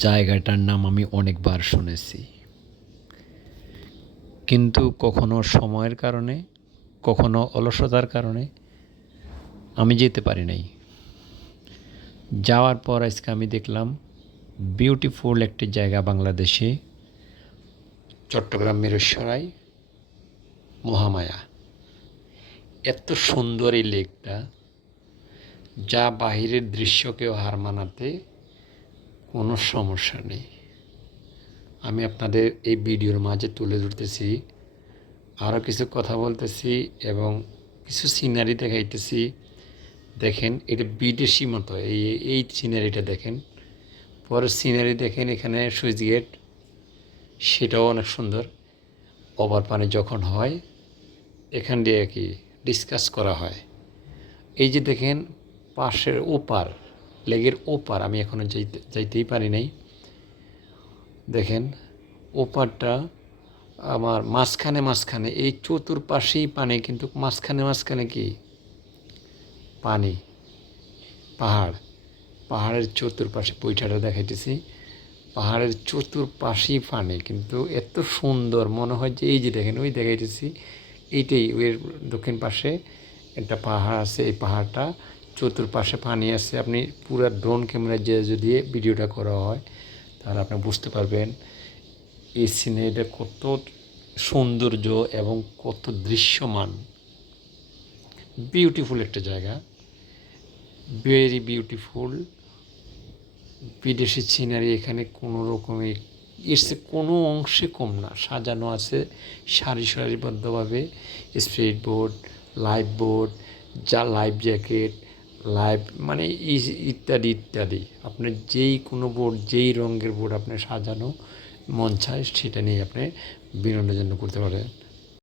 জায়গাটার নাম আমি অনেকবার শুনেছি। কিন্তু কখনো সময়ের কারণে, কখনো অলসতার কারণে আমি যেতে পারি নাই। যাওয়ার পর আজকে আমি দেখলাম বিউটিফুল একটি জায়গা বাংলাদেশে, চট্টগ্রাম মিরেশ্বরাই মহামায়া। এত সুন্দর এই লেকটা, যা বাহিরের দৃশ্যকেও হার মানাতে কোনো সমস্যা নেই। আমি আপনাদের এই ভিডিওর মাঝে তুলে ধরতেছি আরও কিছু কথা বলতেছি এবং কিছু সিনারি দেখাইতেছি। দেখেন, এটা বিদেশি মতো, এই এই সিনারিটা দেখেন। পরে সিনারি দেখেন, এখানে সুইচ গেট, সেটাও অনেক সুন্দর। ওভার পানি যখন হয়, এখান দিয়ে কি ডিসকাস করা হয়। এই যে দেখেন, পাশের ওপার লেগের ওপার, আমি এখনও যাইতে, যাইতেই পারি নাই। দেখেন, ওপারটা আমার মাঝখানে মাঝখানে, এই চতুর্পাশেই পানি, কিন্তু মাঝখানে মাঝখানে কি? পানি, পাহাড়, পাহাড়ের চতুর্পাশে বৈঠাটা দেখাইতেছি, পাহাড়ের চতুর্পাশেই পানি, কিন্তু এত সুন্দর, মনে হয় যে এই যে দেখেন, ওই দেখাইতেছি, এইটাই, ওই দক্ষিণ পাশে একটা পাহাড় আছে, এই পাহাড়টা চতুর্পাশে পানি আছে, আপনি পুরো ড্রোন ক্যামেরা যে যদি ভিডিওটা করা হয়, তাহলে আপনি বুঝতে পারবেন এই সিনারিটা কত সৌন্দর্য এবং কত দৃশ্যমান। বিউটিফুল একটা জায়গা। ভেরি বিউটিফুল বিদেশি সিনারি এখানে কোনো রকমের এসে কোনো অংশে কম না। সাজানো আছে সারি সারিবদ্ধভাবে। স্পিড বোর্ড লাইফ বোর্ড যা লাইফ জ্যাকেট লাইফ মানে ইত্যাদি ইত্যাদি। আপনার যেই কোনো বোর্ড যেই রঙের বোর্ড আপনি সাজানো মন চায়, সেটা নিয়ে আপনি বিনোদনের জন্য করতে পারেন।